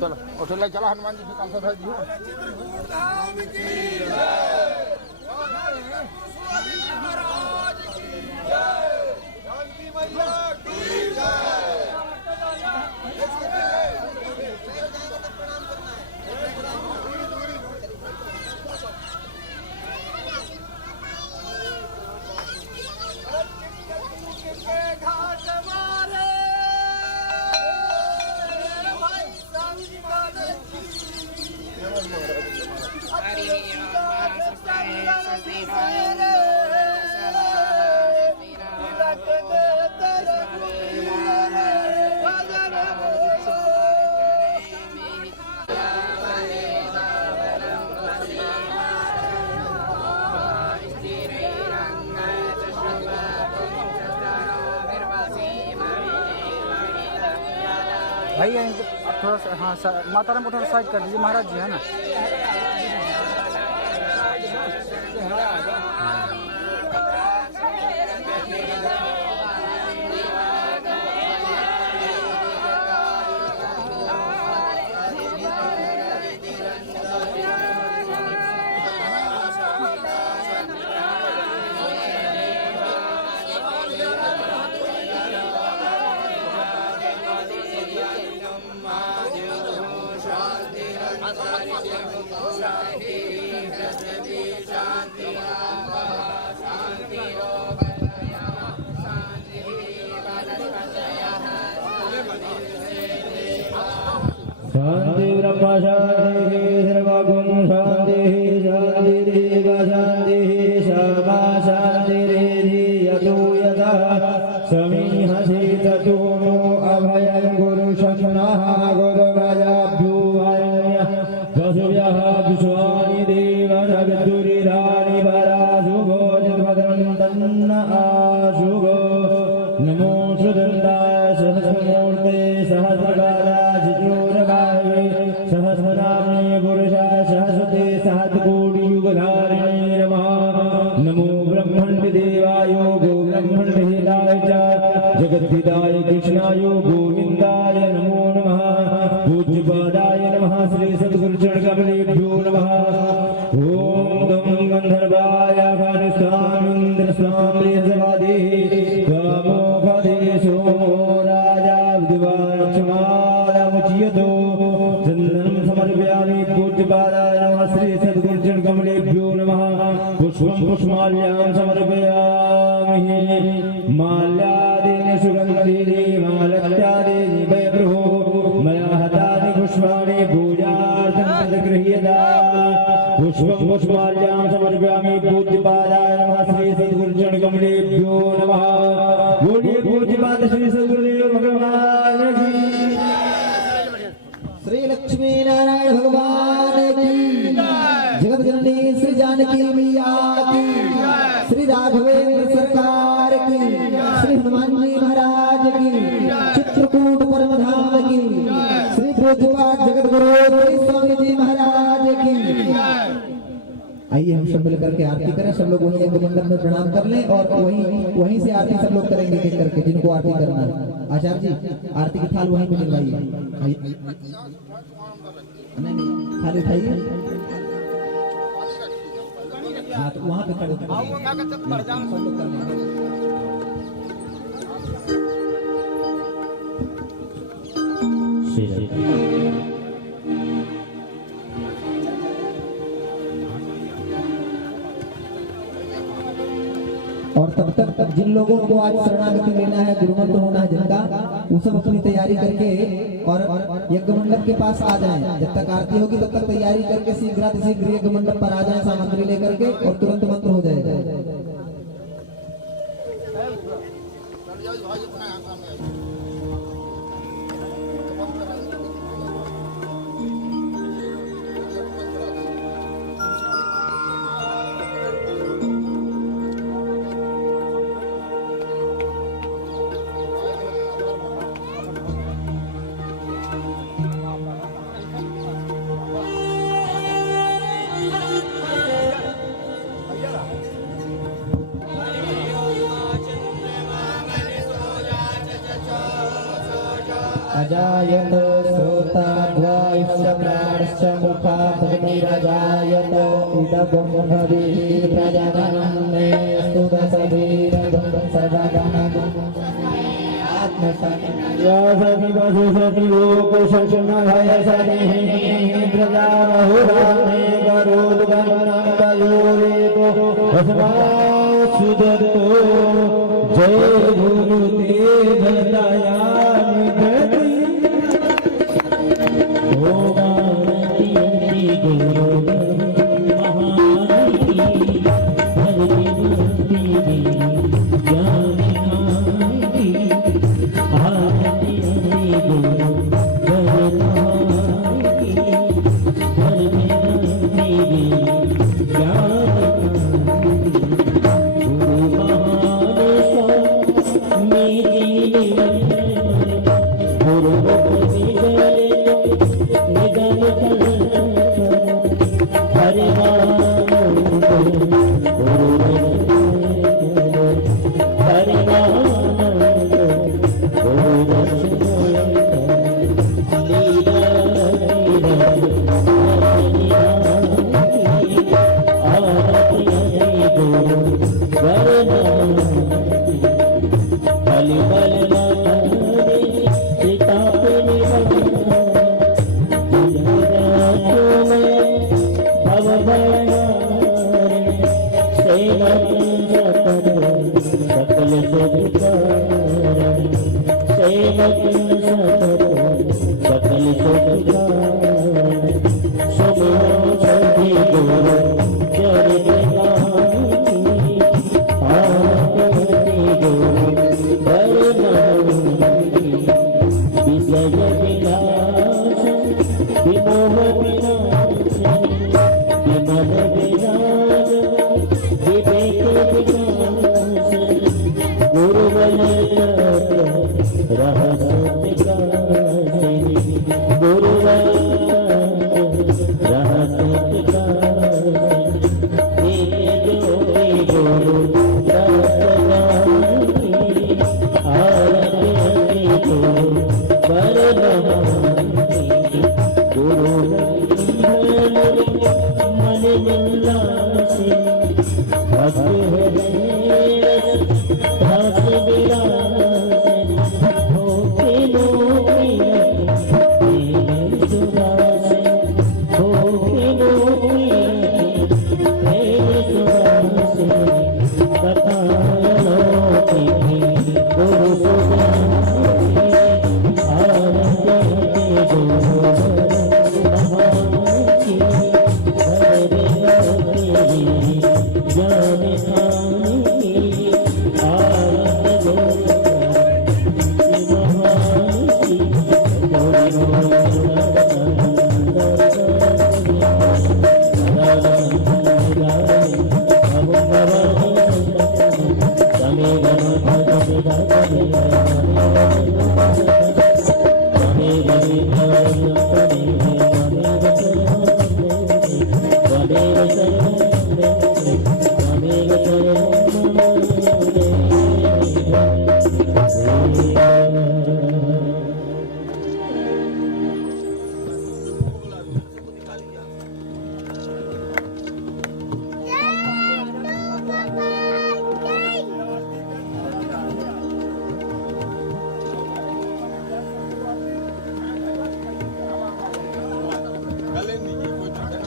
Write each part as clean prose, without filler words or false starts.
चलो उठे ले चलो हनुमान जी की काम से भेज दियो। भाई थोड़ा सा हाँ माता राम को थोड़ा साइड कर दीजिए, महाराज जी है ना। शांति ब्रह्म शांति सर्वगुण शांति शांतिरेव शांति सर्वा शांतिरेधि यतो यथा समीहसि ततो नो अभयं गुरु शक्नः गुरुराजाभ्यो वरेण्यः वसुभ्यः विश्वानि देव जगद्गुरुराणि पराशुभो जगद्भद्रं तन्न आशुभो नमो सुदन्ताय सहस्रमूर्ते सहस्रकाराय सहस्रनाम्ने पुरुषाय सहस्रते सहस्रकोटियुगधारिणे नमः। नमो ब्रह्मण्ड देवाय गो ब्रह्मण्ड हिताय च जगद्धिताय कृष्णाय गोविन्दाय नमो नमः। पूज्यपादाय नमः। श्री सद्गुरुचरणकमलेभ्यो नमः। ॐ गं गन्धर्वाय स्वामीन्द्रस्वामी कामोपदे सोमो राजा विद्वानक्षमालमुच्यतो चन्दनं समर्पयामि। पूज्यपादाय नमः। श्री सद्गुरुचरणकमलेभ्यो नमः। पुष्पं पुष्पमाल्यां समर्पयामि। माल्यादीनि सुगन्धीनि मालत्यादीनि वैभ्रुः मया हतानि पुष्पाणि पूजार्थं तद्गृह्यता। पुष्पं पुष्पमाल्यां समर्पयामि। पूज्यपादाय नमः। श्री सद्गुरुचरणकमलेभ्यो नमः। बोलिए पूज्यपाद श्री सद्गुरुदेव भगवान की। श्री लक्ष्मी नारायण भगवान की। जगत जननी श्री जानकी मैया की। श्री राघवेंद्र सरकार की। श्री हनुमान जी महाराज की। चित्रकूट परम धाम की। श्री पूज्यपाद जगत गुरु श्री स्वामी जी महाराज की। आइए हम सब मिलकर के आरती करें। सब लोग वहीं एक मंडप में प्रणाम कर लें और वहीं से आरती सब लोग करेंगे एक करके जिनको आरती करना है। आचार्य जी आरती की थाल वहीं पे दिलवाइए। नहीं थाली उठाइए। हाँ तो वहाँ पे खड़े सब लोग कर लेंगे। और तब तक जिन लोगों को आज शरणागति लेना है, गुरुमंत्र होना है जिनका, वो सब अपनी तैयारी करके और यज्ञ मंडप के पास आ जाएं। जब तक आरती होगी तब तक तैयारी करके शीघ्र यज्ञ मंडप पर आ जाएं सामग्री लेकर के और तुरंत मंत्र हो जाएगा। अजायत श्रोता द्वायुश्च प्राणश्च मुखात् अग्निरजायत इदगं हरि प्रजननं मे स्तुतसवीरं सदागणं आत्मसंयम या सखि वसु सखि लोक शशुनभय सनिः प्रजामहुरामे करोद्गमनं वयोरेको अस्मात् सुदत्तो जय गुरुदेव दयामि गति ओम आरती गुरु महारती भक्ति ज्ञानी आरती गुरु भगवानी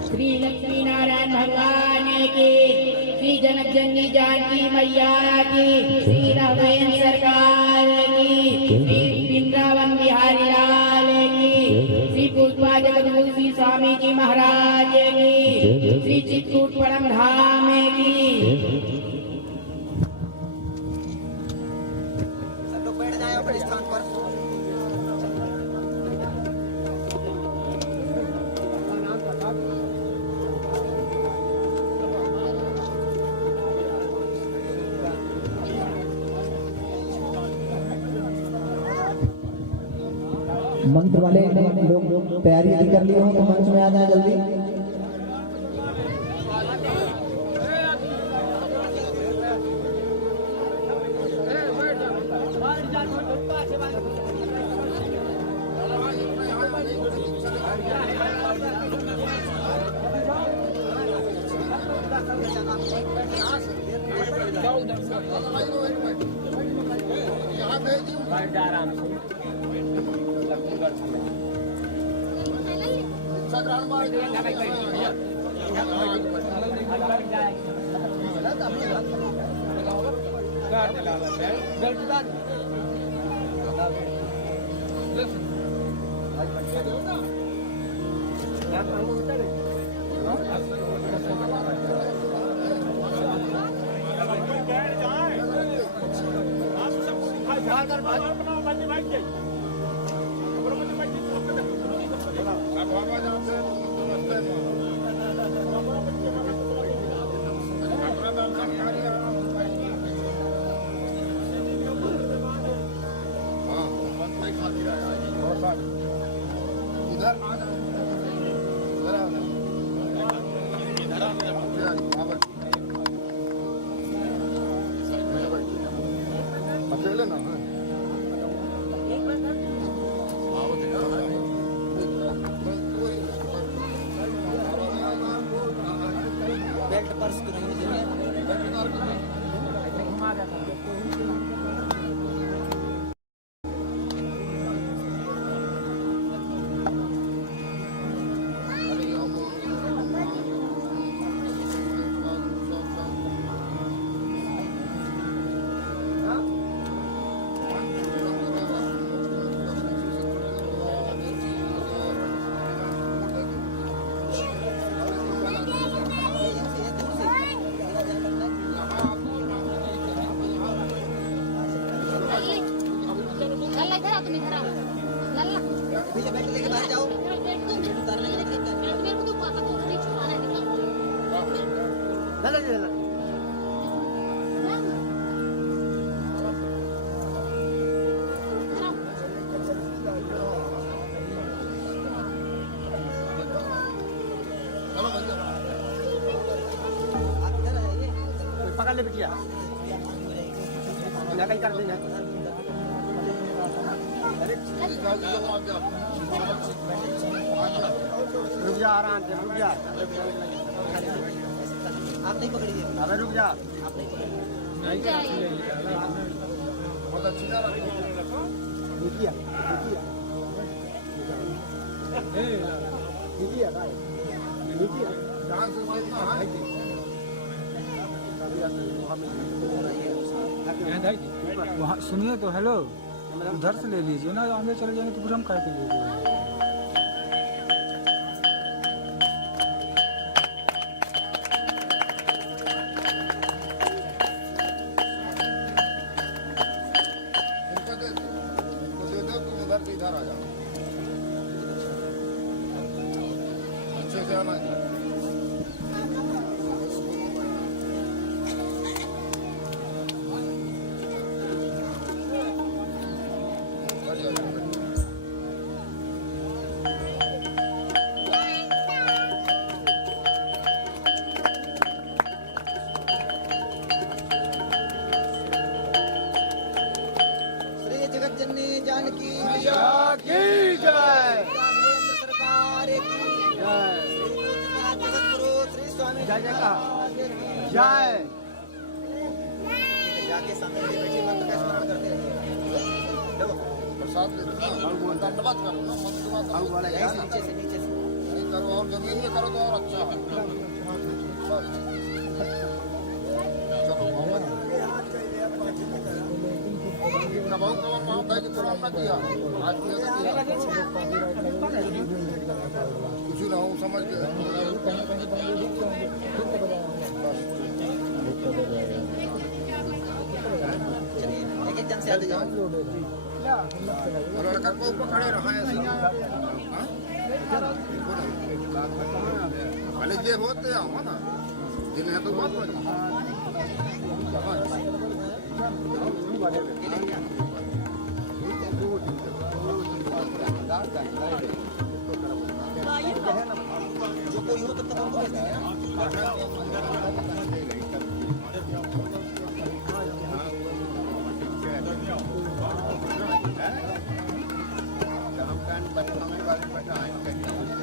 श्री लक्ष्मी नारायण भगवान की, श्री जनक जननी जानकी मैया की, श्री राघवेंद्र सरकार की, श्री वृंदावन बिहारी लाल की, श्री पुष्पा जगदगुरु स्वामी जी महाराज की, श्री चित्रकूट परम धाम की। सब लोग बैठ जाए अपने स्थान पर। मंत्र वाले लोग तैयारी यदि कर लिए हो तो मंच में आ जाए जल्दी। यहाँ भेज दी इधर अकेले ना बेल्ट पर्स तो नहीं मुझे लल्ला इधर आओ, तुम इधर आओ। लल्ला भैया बेल्ट लेके बाहर जाओ उतारने के लिए मेरे को तो पापा को नहीं छुपाना है देखो। लल्ला जी लल्ला पकड़ ले बिटिया ना कहीं कर देना रुक जा आराम से रुक जा आप नहीं पकड़िए अबे रुक जा बहुत अच्छी तरह बिटिया बिटिया बिटिया डांस है वहाँ सुनिए तो हेलो, उधर से ले लीजिए ना, आगे चले जाएंगे तो फिर हम काय के लिए उधर से इधर आ जाओ अच्छे से आना जननी जानकी मैया की जय सरकार की जय जगतगुरु श्री स्वामी जय जय का जय जाके सामने बैठे मंत्र का स्मरण करते रहिए चलो प्रसाद ले धन्यवाद करो ना मंत्र वाला नीचे से नहीं करो और जमीन में करो तो और अच्छा है बहुत होता है कि तुरंत ना किया आज कुछ ना हो समझ के एक जन से आते जाओ लड़का को ऊपर खड़े रहा ऐसे पहले ये होते हो ना दिन है तो बहुत जो कोई हो तब तक हमको भेज देना जन्म कांड बचपन में वाले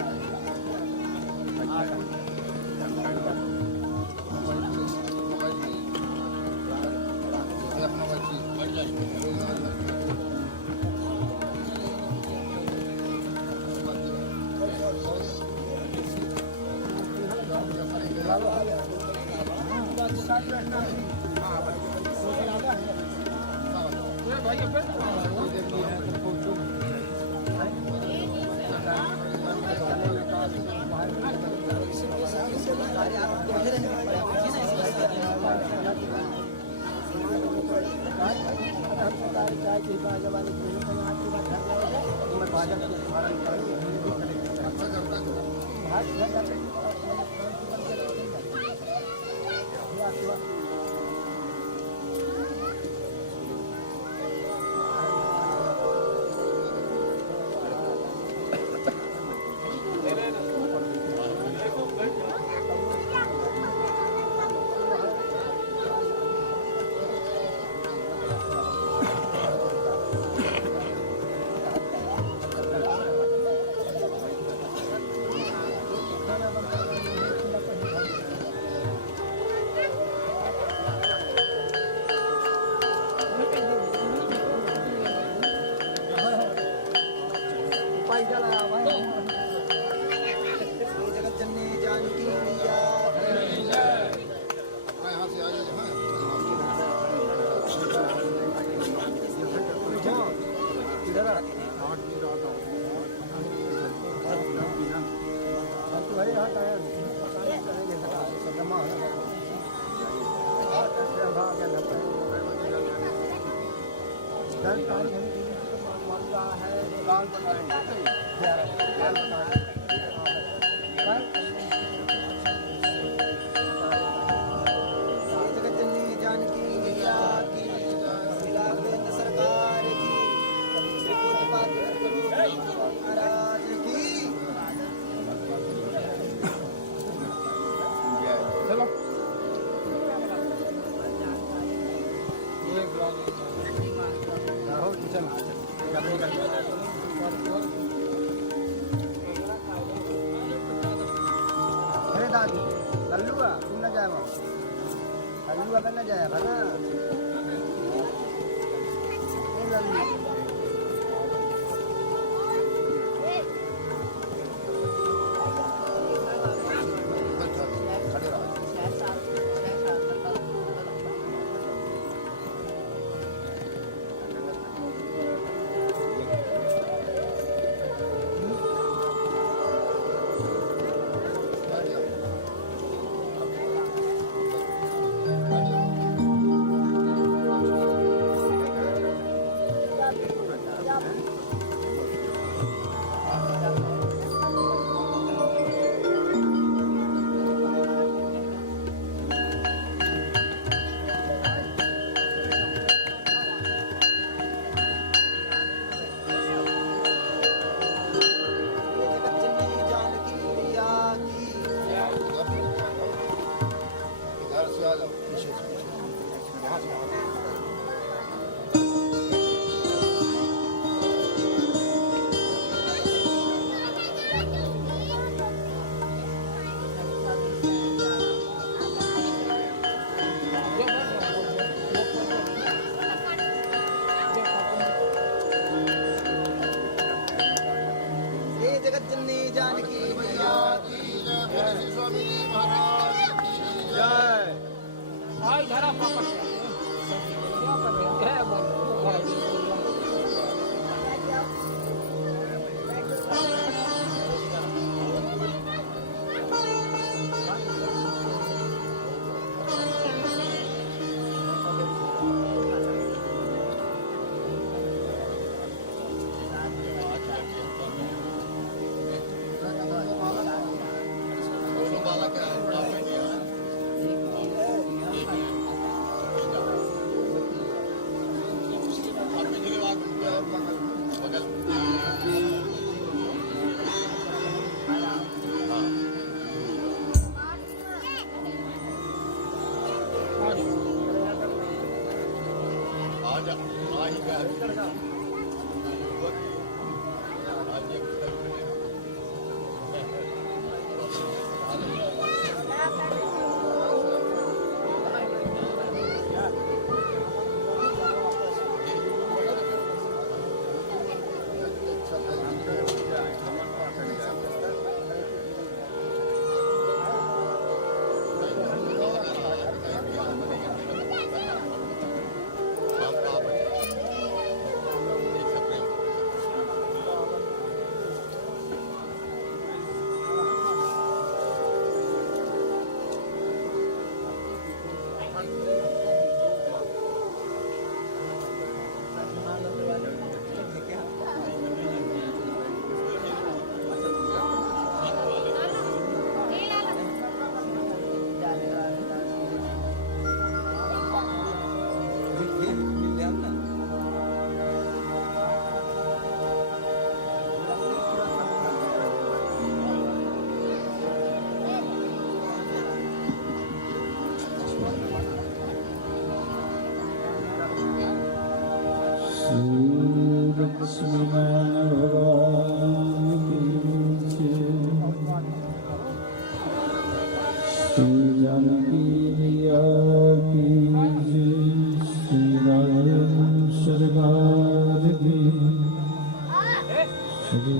श्री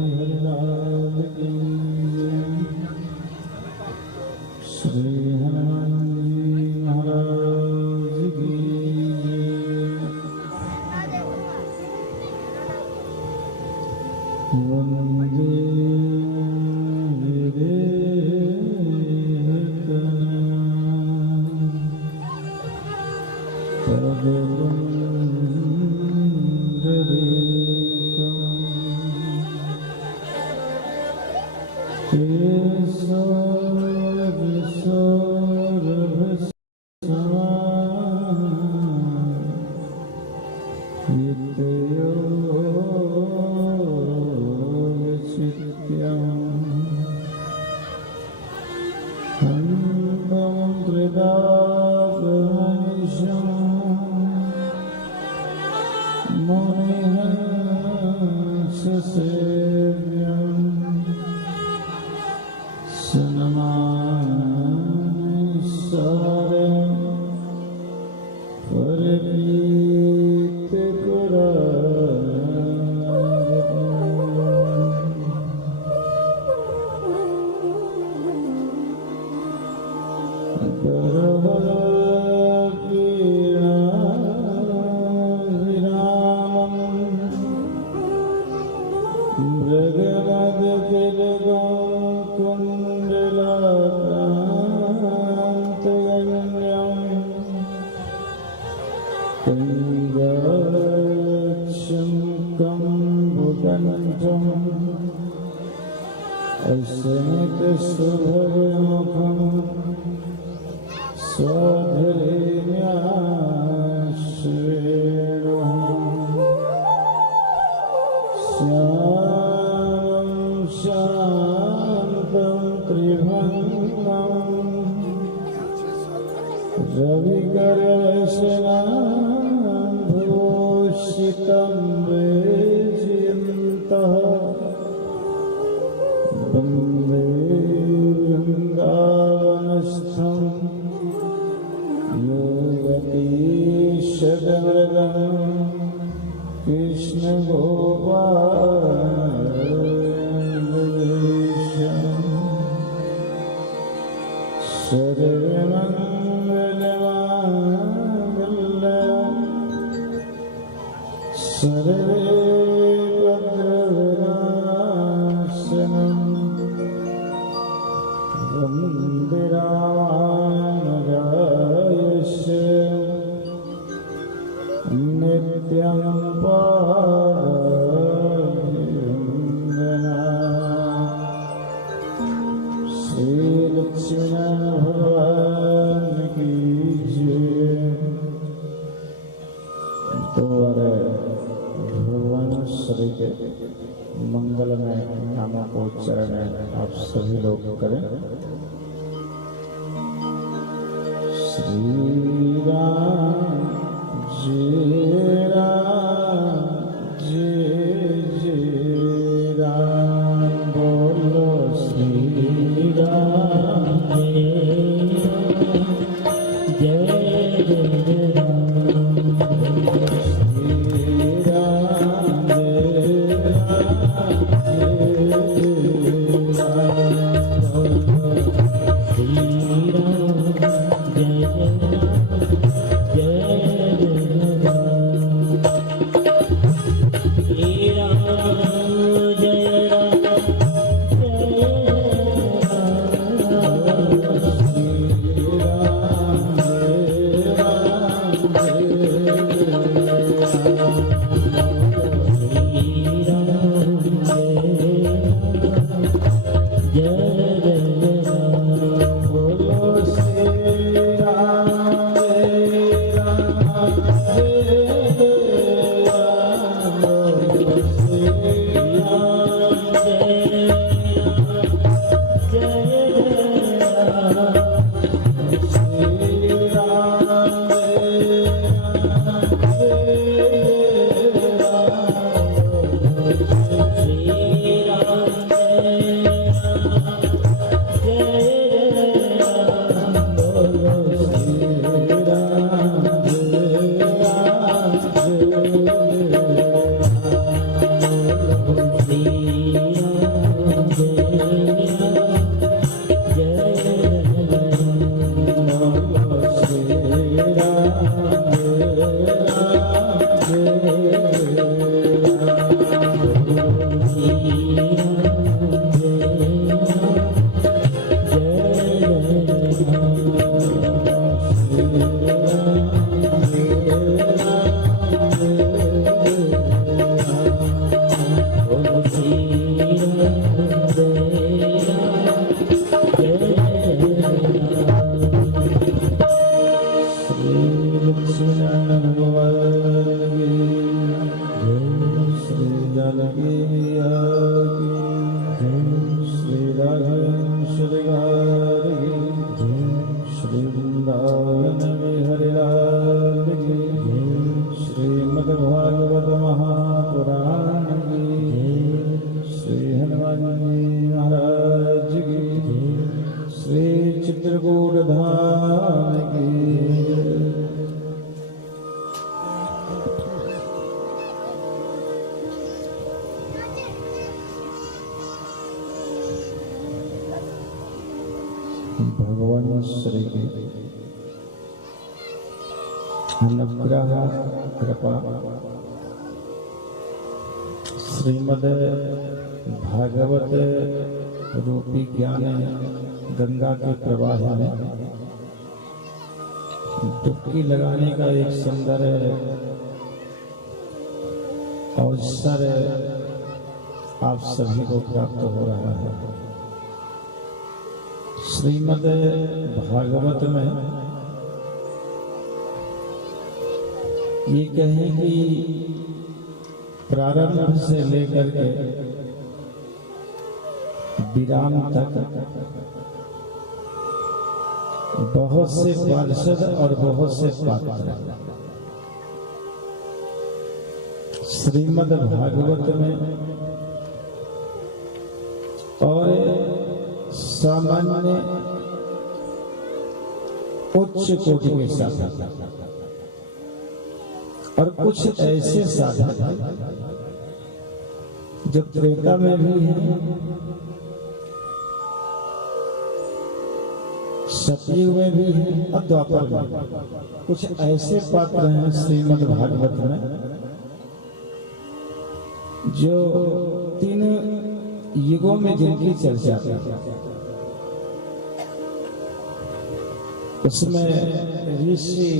हरिलाल की श्री हनुमान जी महाराज की वंदे भगवान श्री अनुग्रह कृपा श्रीमद् भागवत रूपी ज्ञान गंगा के प्रवाह में डुबकी लगाने का एक सुंदर अवसर आप सभी को प्राप्त हो रहा है। श्रीमद् भागवत में ये कहें कि प्रारंभ से लेकर के विराम तक बहुत से पार्षद और बहुत से पात्र श्रीमद् भागवत में और सामान्य उच्च कोटि के साधक और कुछ ऐसे साधक जो त्रेता में भी हैं, सतयुग में भी हैं और द्वापर में कुछ ऐसे पात्र हैं श्रीमद् भागवत में जो तीन युगों में जिनकी चर्चा है। उसमें ऋषि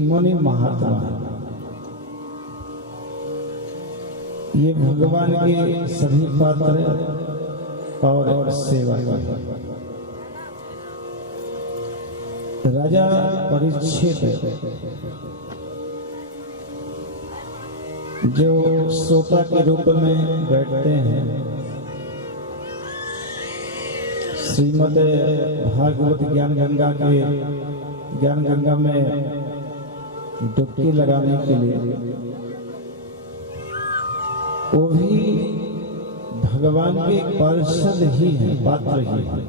मुनि महात्मा ये भगवान के सभी पात्र और सेवक। राजा परीक्षित जो श्रोता के रूप में बैठते हैं, श्रीमद् भागवत ज्ञान गंगा में डुबकी लगाने के लिए वो भी भगवान के पार्षद ही हैं, पात्र ही हैं।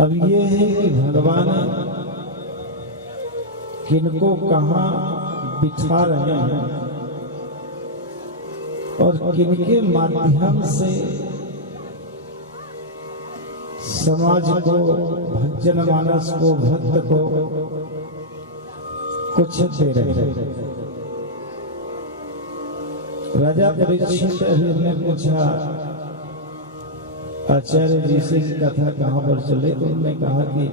अब ये है कि भगवान किनको कहाँ बिठा रहे हैं और किनके माध्यम से समाज को, भजन मानस को, भक्त को कुछ दे रहे हैं। राजा परीक्षित ने पूछा आचार्य जी से कथा कहाँ पर चले, तो उन्होंने कहा कि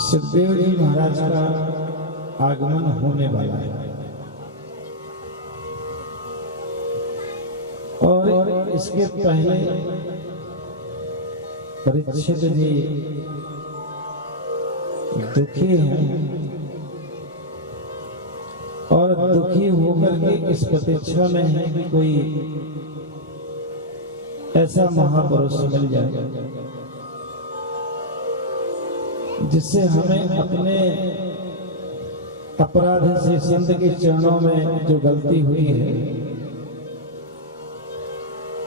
सुखदेव जी महाराज का आगमन होने वाला है और इसके पहले परीक्षित जी दुखी हैं और दुखी होकर के इस प्रतीक्षा में है कि कोई ऐसा महापुरुष मिल जाए जिससे हमें अपने अपराध से संत के चरणों में जो गलती हुई है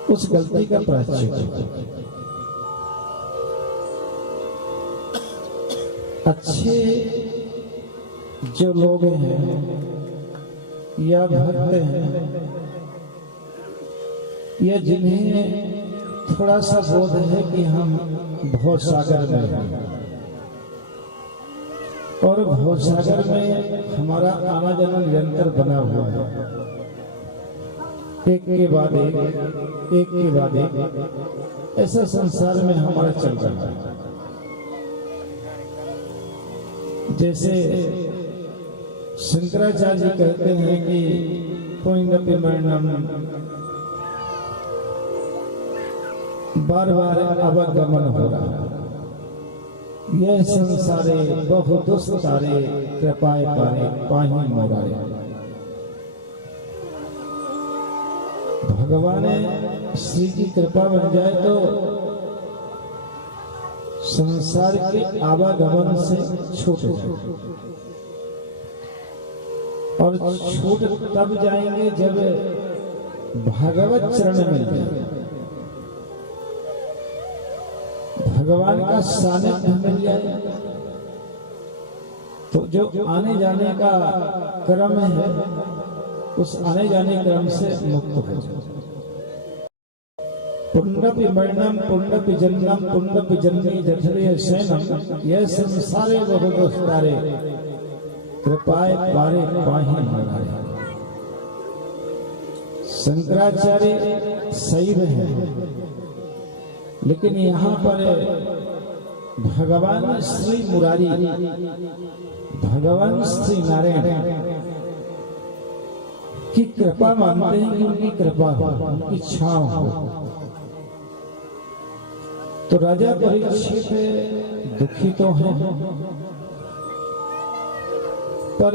उस गलती का प्रायश्चित। अच्छे जो लोग हैं या भक्त हैं या जिन्हें थोड़ा सा बोध है कि हम भव सागर में हैं, और भवसागर में हमारा आना जाना निरंतर बना हुआ है, एक के बाद एक के बाद एक, ऐसा संसार में हमारा चल रहा है। जैसे शंकराचार्य जी कहते हैं कि पुण्यपि मरणम, बार बार अवगमन हो रहा है। यह संसारे बहु दुस्तारे, कृपाए पारे पाही मोरारे। भगवान श्री की कृपा बन जाए तो संसार के आवागमन से छूट जाए, और छूट तब जाएंगे जब भागवत चरण मिल जाए, भगवान का सानिध्य मिल जाए, तो जो आने जाने का क्रम है उस आने जाने क्रम से मुक्त हो जाए। पुण्यपि मरणम पुण्यपि जन्मम पुण्यपि जन्मी जठरे शयनम, यह संसारे बहु दुस्तारे, कृपाए पारे पाही मोरारे। शंकराचार्य शैव है, लेकिन यहाँ पर भगवान श्री मुरारी, भगवान श्री नारायण की कृपा मानते हैं कि उनकी कृपा हो, उनकी छांव हो। तो राजा परीक्षित दुखी तो हैं, पर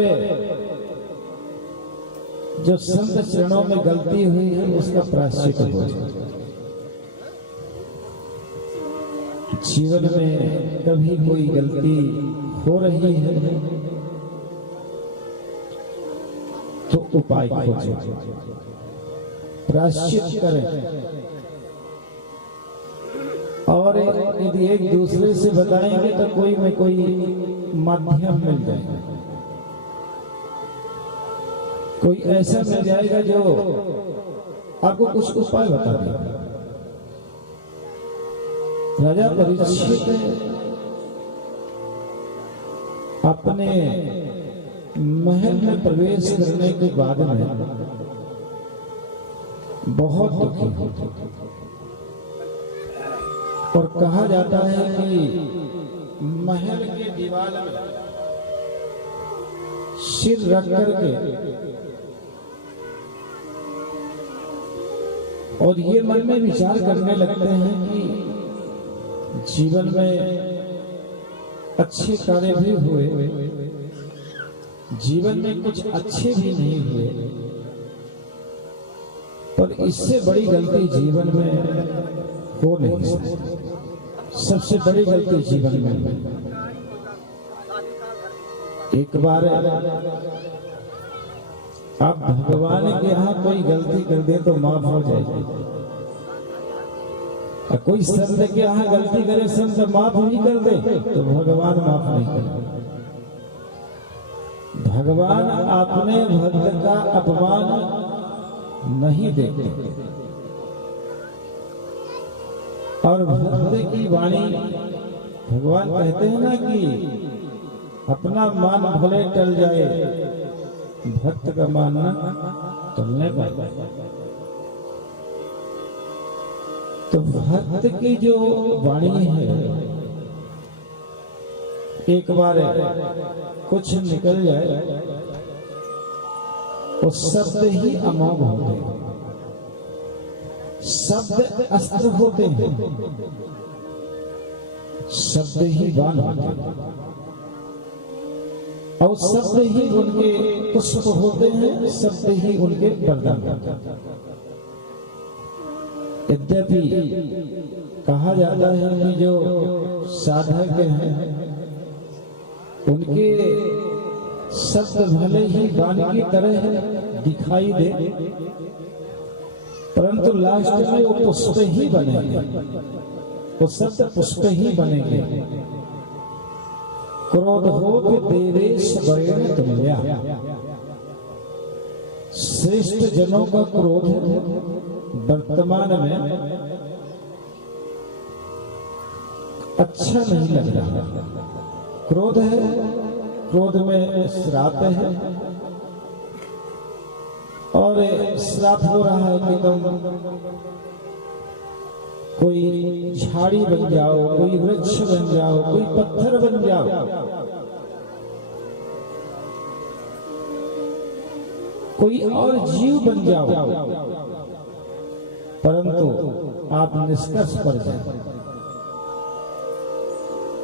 जो संत चरणों में गलती हुई है उसका प्रायश्चित हो जाए। जीवन में कभी कोई गलती हो रही है तो उपाय खोजें, प्रायश्चित करें, और यदि एक दूसरे से बताएंगे तो कोई में कोई माध्यम मिल जाएगा, कोई ऐसा मिल जाएगा जो आपको कुछ उपाय बता देगा। राजा परीक्षित अपने महल में प्रवेश करने के बाद में बहुत दुखी होते, और कहा जाता है कि महल के दीवार में सिर रख करके और ये मन में विचार करने लगते हैं कि जीवन में अच्छे कार्य भी हुए, जीवन में कुछ अच्छे भी नहीं हुए, पर इससे बड़ी गलती जीवन में हो नहीं सकती। सबसे बड़ी गलती जीवन में, एक बार आप भगवान के यहाँ कोई गलती कर दे तो माफ हो जाएगी, और कोई संत के यहाँ गलती करे, संत माफ नहीं कर दे तो भगवान माफ नहीं करे। भगवान अपने भक्त का अपमान नहीं देते, और भक्त की वाणी, भगवान कहते हैं ना कि अपना मान भले टल जाए, भक्त का मान न टलने पाए। तो भक्त की जो वाणी है, एक बार कुछ निकल जाए वो शब्द ही अमोघ होते हैं, शब्द अस्त्र होते हैं, शब्द ही बाण होते हैं, और शब्द ही उनके पुष्प होते हैं, शब्द ही उनके वरदान होते हैं। यद्यपि कहा जाता है कि जो साधक हैं उनके शब्द भले ही बाण की तरह दिखाई दे, परंतु लास्ट में वो पुष्प ही बनेंगे, वो शब्द पुष्प ही बनेंगे। क्रोध हो कि देवेश वरेण तुल्या, श्रेष्ठ जनों का क्रोध वर्तमान में अच्छा नहीं लग रहा। क्रोध है क्रोध में श्राप है और श्राप हो रहा है कि तुम कोई झाड़ी बन जाओ, कोई वृक्ष बन जाओ, कोई पत्थर बन जाओ, कोई और जीव बन जाओ, परंतु आप निष्कर्ष पर जाए।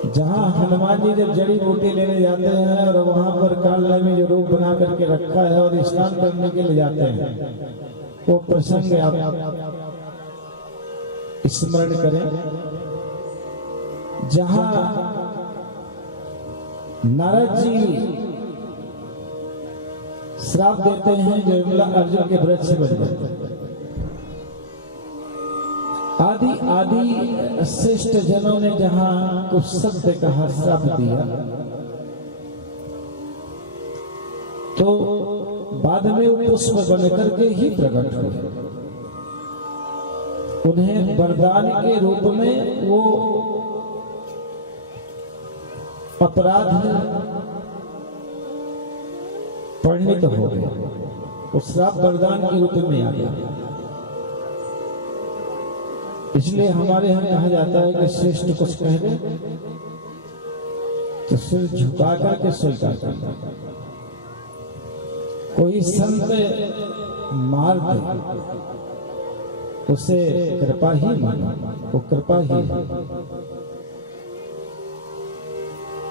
जहां हनुमान जी जब जड़ी बूटी लेने जाते हैं और वहां पर काल में जो रूप बना करके रखा है और स्नान करने के लिए जाते हैं, वो प्रसंग आप स्मरण करें। जहां नारद जी श्राप देते हैं जो विमला अर्जुन के वृक्ष बन जाते हैं। आदि आदि श्रेष्ठ जनों ने जहां कुछ शब्द कहा, श्राप दिया, तो बाद में वो पुष्प बन करके ही प्रकट हुए। उन्हें वरदान के रूप में वो अपराध परिणित हो गए, वो श्राप वरदान के रूप में आ गया। इसलिए हमारे यहाँ कहा जाता है कि श्रेष्ठ कुछ कह दे तो सिर झुका करके स्वीकार करना। कोई संत मार दे उसे कृपा ही मानो, वो कृपा ही है।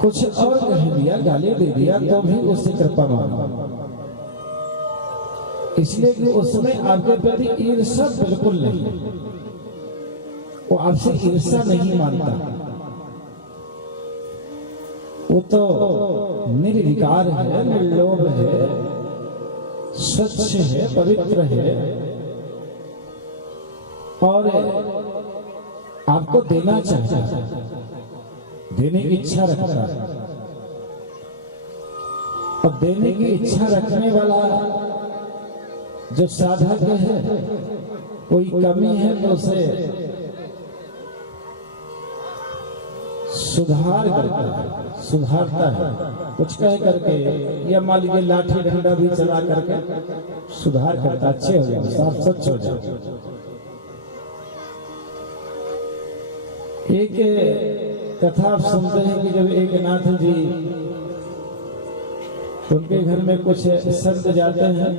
कुछ और कह दिया, गाली दे दिया, तो भी उसे कृपा मानो, इसलिए कि उसमें आपके प्रति ईर्ष्या बिल्कुल नहीं, वो आपसे ईर्ष्या नहीं मानता, वो तो निर्विकार है, निर्लोभ है, स्वच्छ है, पवित्र है और आपको देना चाहता है, देने की इच्छा रखता है। और देने की इच्छा रखने वाला जो साधक है, कोई कमी है तो उसे सुधार करता है, सुधारता है, कुछ कह करके या मान लीजिए लाठी डंडा भी चला करके सुधार करता, अच्छे हो जाओ, साफ स्वच्छ हो जाओ। एक कथा आप सुनते हैं कि जब एक नाथ जी उनके घर में कुछ संत जाते हैं,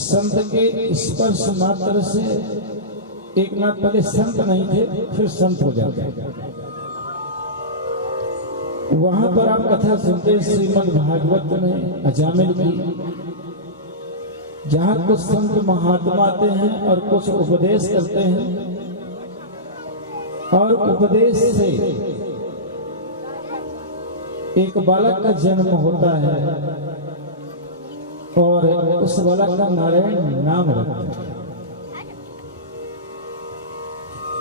संत के स्पर्श मात्र से, एक नाथ पहले संत नहीं थे फिर संत हो जाते हैं। वहां पर आप कथा सुनते हैं श्रीमद् भागवत में अजामिल की, जहां कुछ संत महात्मा आते हैं और कुछ उपदेश करते हैं और उपदेश से एक बालक का जन्म होता है और उस बालक का नारायण नाम रखते हैं।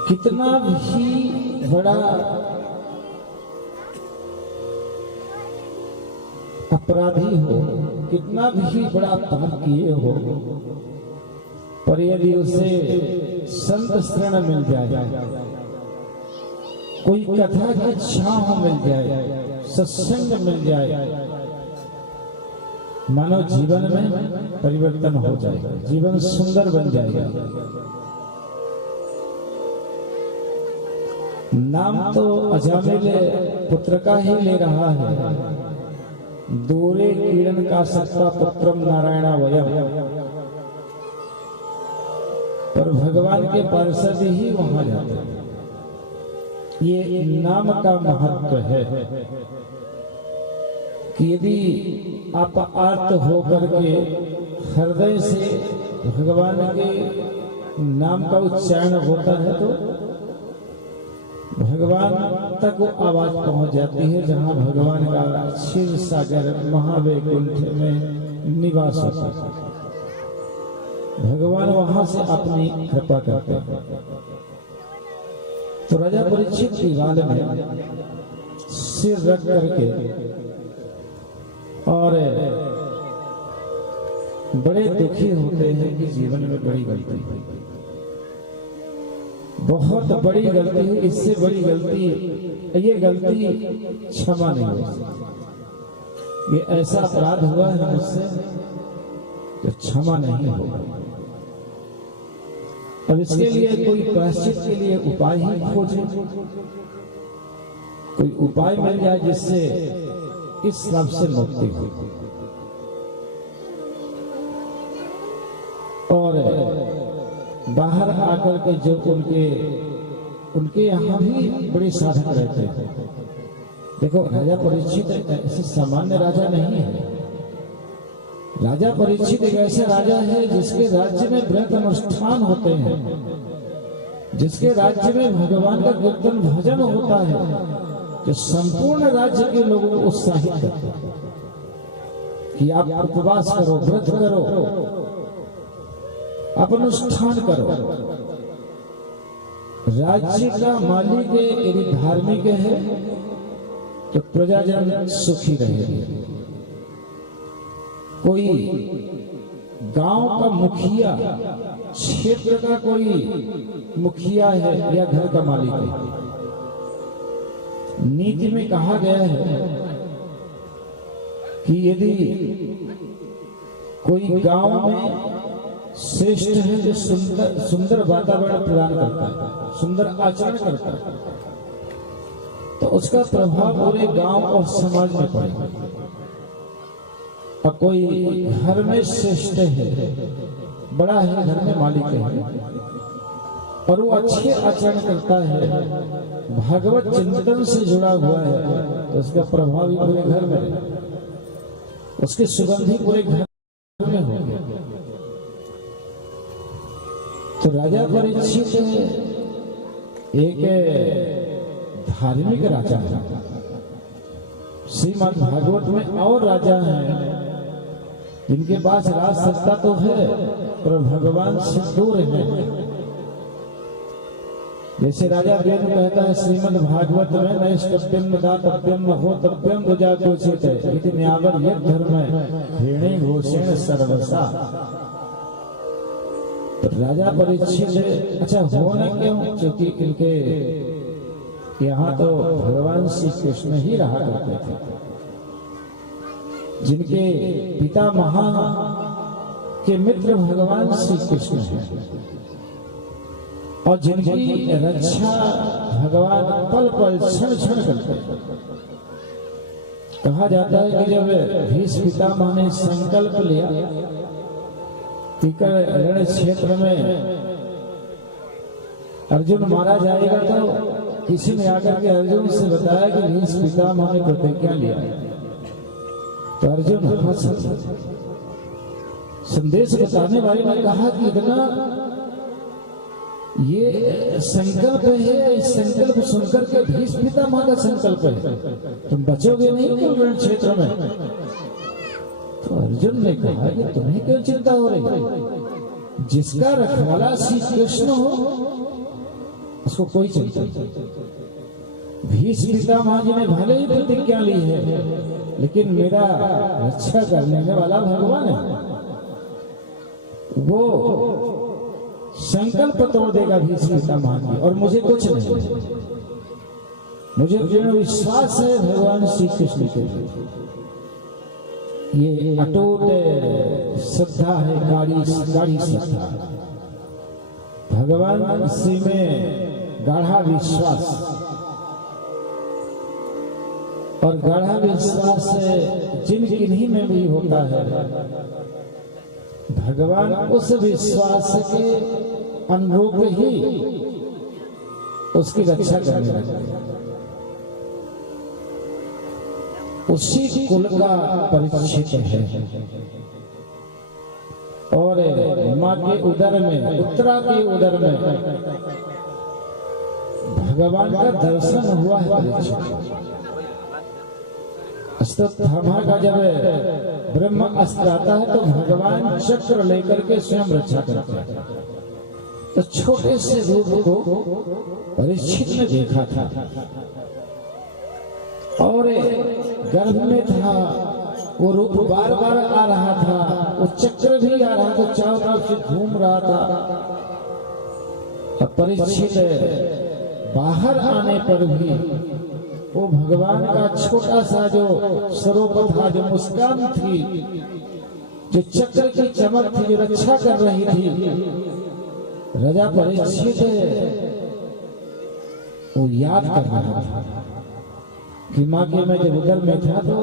कितना भी बड़ा अपराधी हो, कितना भी बड़ा पाप किए हो, पर यदि उसे संत शरण मिल जाए, कोई कथा की छांव मिल जाए, सत्संग मिल जाए, मानो जीवन में परिवर्तन हो जाएगा, जीवन सुंदर बन जाएगा। नाम तो अजामिल पुत्र का ही ले रहा है, दूरे किरण का सत्ता पुत्रम नारायण वयम, पर भगवान के पार्षद ही वहां जाते हैं। ये नाम का महत्व है कि यदि आप आर्त होकर के हृदय से भगवान के नाम का उच्चारण होता है तो भगवान तक वो आवाज पहुंच जाती है, जहां भगवान का क्षीर सागर महावैकुंठ में निवास होता है। भगवान वहां से अपनी कृपा करते हैं। तो राजा परीक्षित दीवाल में सिर रख करके और बड़े दुखी होते हैं कि जीवन में बड़ी गलती हुई, बहुत बड़ी गलती हुई, इससे बड़ी गलती, ये गलती क्षमा नहीं हो सकती। ये ऐसा अपराध हुआ है मुझसे जो क्षमा नहीं होगा। अब इसके लिए कोई प्रायश्चित के लिए उपाय ही खोजे, कोई उपाय मिल जाए जिससे इस श्राप से मुक्ति हो। और बाहर आकर के जो उनके यहाँ भी बड़े साधक रहते हैं। देखो, राजा परीक्षित ऐसे सामान्य राजा नहीं है। राजा परीक्षित एक ऐसे राजा है जिसके राज्य में व्रत अनुष्ठान होते हैं, जिसके राज्य में भगवान का कीर्तन भजन होता है, जो संपूर्ण राज्य के लोगों को उत्साहित करता है कि आप उपवास करो, व्रत करो, आप अनुष्ठान करो। राज्य का मालिक यदि धार्मिक है तो प्रजाजन सुखी रहेगी। कोई गांव का मुखिया, क्षेत्र का कोई मुखिया है या घर का मालिक है, नीति में कहा गया है कि यदि कोई गांव में श्रेष्ठ है जो सुंदर वातावरण प्रदान करता है, सुंदर आचरण करता है, तो उसका प्रभाव पूरे गांव और समाज में पड़ेगा। और कोई घर में श्रेष्ठ है, बड़ा है, घर में मालिक है, और वो अच्छे आचरण करता है, भागवत चिंतन से जुड़ा हुआ है, तो उसका प्रभाव ही पूरे घर में है, उसकी सुगंधी पूरे घर में होगी। तो राजा परीक्षित एक धार्मिक राजा है। श्रीमद् भागवत में और राजा हैं जिनके पास राज सत्ता तो है पर भगवान से दूर है। जैसे राजा वेद कहता है श्रीमद् भागवत में, नैष्टव्यम न दातव्यम न होतव्यम दुजागोचित इति न्यावर यद धर्म हेणे घोषेण सर्वसा। तो राजा परीक्षित अच्छा होने क्यों? क्योंकि इनके यहाँ तो भगवान श्री कृष्ण ही रहा करते थे, जिनके पिता महा के मित्र भगवान श्री कृष्ण हैं, और जिनकी रक्षा भगवान पल पल क्षण क्षण करते हैं। कहा जाता है कि जब भीष्म पितामह ने संकल्प लिया रण क्षेत्र में अर्जुन मारा जाएगा, तो किसी ने आकर के अर्जुन से बताया कि भीष्म पितामह ने प्रतिज्ञा लिया। तो अर्जुन संदेश बताने वाले ने कहा कि इतना ये संकल्प है, इस संकल्प सुनकर के भीष्म पितामह का संकल्प है, तुम बचोगे नहीं क्यों रण क्षेत्र में? तो अर्जुन ने कहा कि तुम्हें क्यों चिंता हो रही? जिसका रखवाला श्री कृष्ण हो उसको कोई चिंता नहीं। भीष्म पितामह जी ने भले ही प्रतिज्ञा ली है, लेकिन मेरा रक्षा करने वाला भगवान है, वो संकल्प तोड़ देगा भीष्म पितामह जी, और मुझे कुछ नहीं। मुझे दृढ़ विश्वास है भगवान श्री कृष्ण के लिए। ये अटूट श्रद्धा है, गाढ़ी श्रद्धा, भगवान श्री में गाढ़ा विश्वास। और गाढ़ा विश्वास जिन किन्हीं में भी होता है, भगवान उस विश्वास के अनुरूप ही उसकी रक्षा करने लगते हैं। उसी कुल का परिचित है, और माँ के उदर में, उत्तरा के उदर में भगवान का दर्शन हुआ है। अश्वत्थामा का जब ब्रह्म अस्त्र आता है तो भगवान चक्र लेकर के स्वयं रक्षा करते हैं। तो छोटे से रूप को परीक्षित ने देखा था, और गर्भ में था, वो रूप बार बार आ रहा था, वो चक्र भी आ रहा था, चारों तरफ से घूम रहा था। अब परीक्षित बाहर आने पर भी वो भगवान का छोटा सा जो स्वरूप था, जो मुस्कान थी, जो चक्र की चमक थी, जो रक्षा कर रही थी, राजा परीक्षित वो याद कर रहा था कि माँ के मैं जब उधर में था तो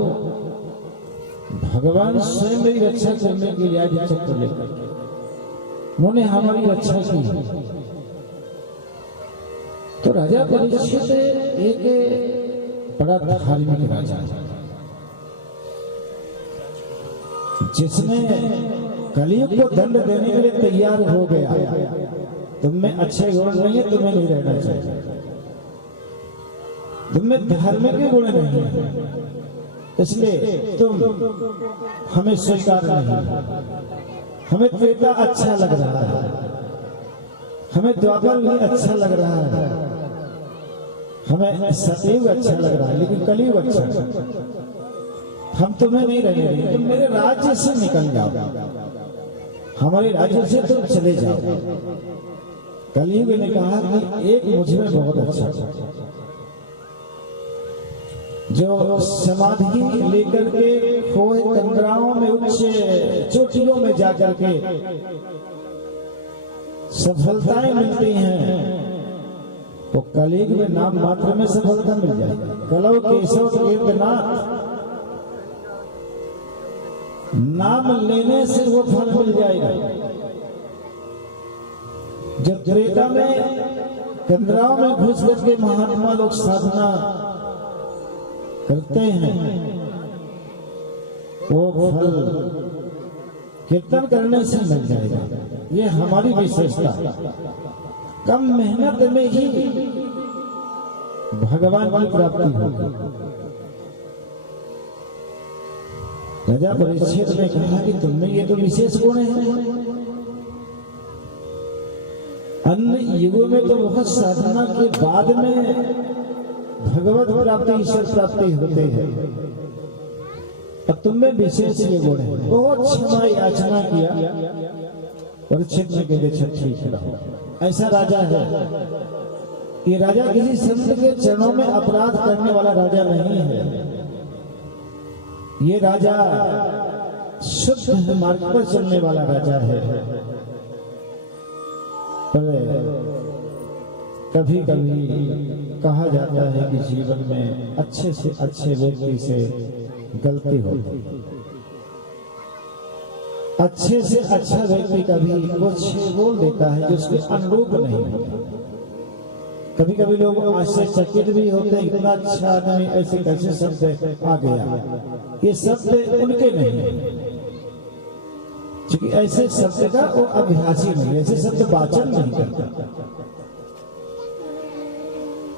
भगवान स्वयं मेरी रक्षा करने के लिए आज चक्र लेकर उन्होंने हमारी रक्षा की। तो राजा परीक्षित एक बड़ा धार्मिक राजा जिसने कलयुग को दंड देने के लिए तैयार हो गया। तुम में अच्छे गुण नहीं है, तुम्हें नहीं रहना चाहिए। तुम में धार्मिक गुण नहीं है, इसलिए तुम हमें स्वीकार नहीं। हमें त्रेता अच्छा लग रहा है, हमें द्वापर भी अच्छा लग रहा है, हमें सतयुग अच्छा लग रहा है, लेकिन कलयुग अच्छा। हम तुम्हें नहीं रहने देंगे, तुम मेरे राज्य से निकल जाओ, हमारे राज्य से तुम चले जाओ। कलयुग ने कहा कि एक मुझ में बहुत अच्छा जो समाधि लेकर के खोए कंदराओं में उच्च चोटियों में जाकर के सफलताएं मिलती हैं, तो कलयुग में नाम मात्र में सफलता मिल जाएगी। कलौ केशव कीर्तनाथ, नाम लेने से वो फल मिल जाएगा। जब त्रेता में कंदराओं में घुस करके महात्मा लोग साधना करते हैं, वो फल कीर्तन करने से मिल जाएगा। ये हमारी विशेषता, कम मेहनत में ही भगवान की प्राप्ति होगी। राजा परीक्षित ने कहा कि तुमने ये तो विशेष गुण है। अन्य युगों में तो बहुत साधना के बाद में भगवत प्राप्ति, ईश्वर प्राप्ति होते हैं, और तुम में विशेष ये गुण है। बहुत क्षमा याचना किया, परीक्षित ने कहा ठीक रहो। ऐसा राजा है, ये राजा किसी संत के चरणों में अपराध करने वाला राजा नहीं है। ये राजा शुद्ध मार्ग पर चलने वाला राजा है। कभी कभी कहा जाता है कि जीवन में अच्छे से अच्छे व्यक्ति से गलती होती है। अच्छे से अच्छा व्यक्ति कभी कुछ बोल देता है जो उसके अनुरूप नहीं होता। कभी कभी लोग आश्चर्यचकित भी होते हैं, इतना अच्छा आदमी ऐसे कैसे शब्द आ गया। ये शब्द उनके नहीं, क्योंकि ऐसे शब्द का वो अभ्यासी नहीं, ऐसे शब्द वाचन नहीं करता।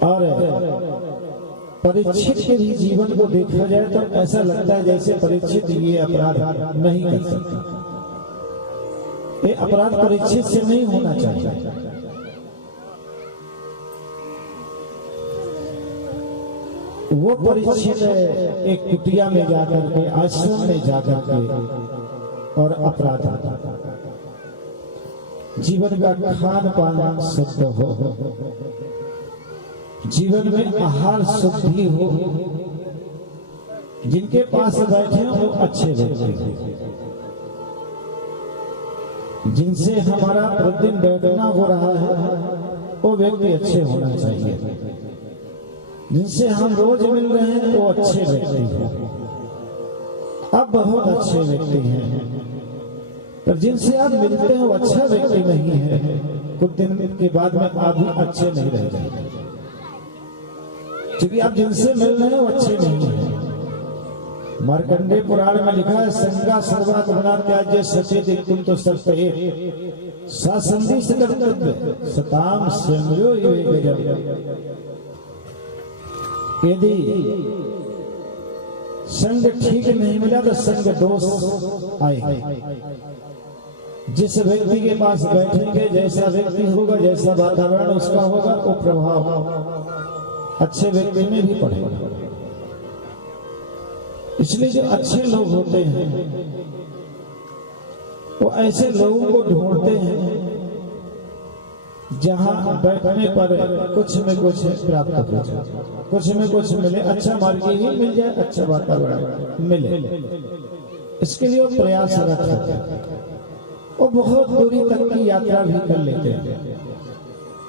और परीक्षित के भी जीवन को देखा जाए तो ऐसा लगता है जैसे परीक्षित ये अपराध नहीं कर सकता। ये अपराध परीक्षित से नहीं होना चाहिए। वो परीक्षित एक कुटिया में जाकर के, आश्रम में जाकर के और अपराध जीवन का खान पान शुद्ध हो, जीवन में आहार शुद्धि हो, जिनके पास बैठे वो अच्छे व्यक्ति हो, जिनसे हमारा प्रतिदिन बैठना हो रहा है वो व्यक्ति अच्छे होना चाहिए। जिनसे हम रोज मिल रहे हैं वो अच्छे व्यक्ति हैं। अब बहुत अच्छे व्यक्ति हैं, पर जिनसे आप मिलते हैं वो अच्छा व्यक्ति नहीं है। कुछ दिन के बाद में आप भी अच्छे नहीं रह जाएंगे, क्योंकि आप जिनसे मिल रहे हैं वो अच्छे नहीं है। मार्कंडेय पुराण में लिखा है, संगा सर्वात गुणा त्याज्य सचेत तुम तो सत्य सासंधि सकर्तव्य सताम स्वयं गजब। यदि संग ठीक नहीं मिला तो संग दोष आएगा। जिस व्यक्ति के पास बैठेंगे, जैसा व्यक्ति होगा, जैसा वातावरण उसका होगा, वो प्रभाव अच्छे व्यक्ति में भी पड़ेगा। इसलिए जो अच्छे लोग होते हैं वो ऐसे लोगों को ढूंढते हैं जहाँ बैठने पर कुछ में कुछ प्राप्त हो जाए, कुछ में कुछ मिले, अच्छा मार्ग ही मिल जाए, अच्छा वातावरण मिले, इसके लिए वो प्रयासरत होते हैं। वो बहुत दूरी तक की यात्रा भी कर लेते हैं।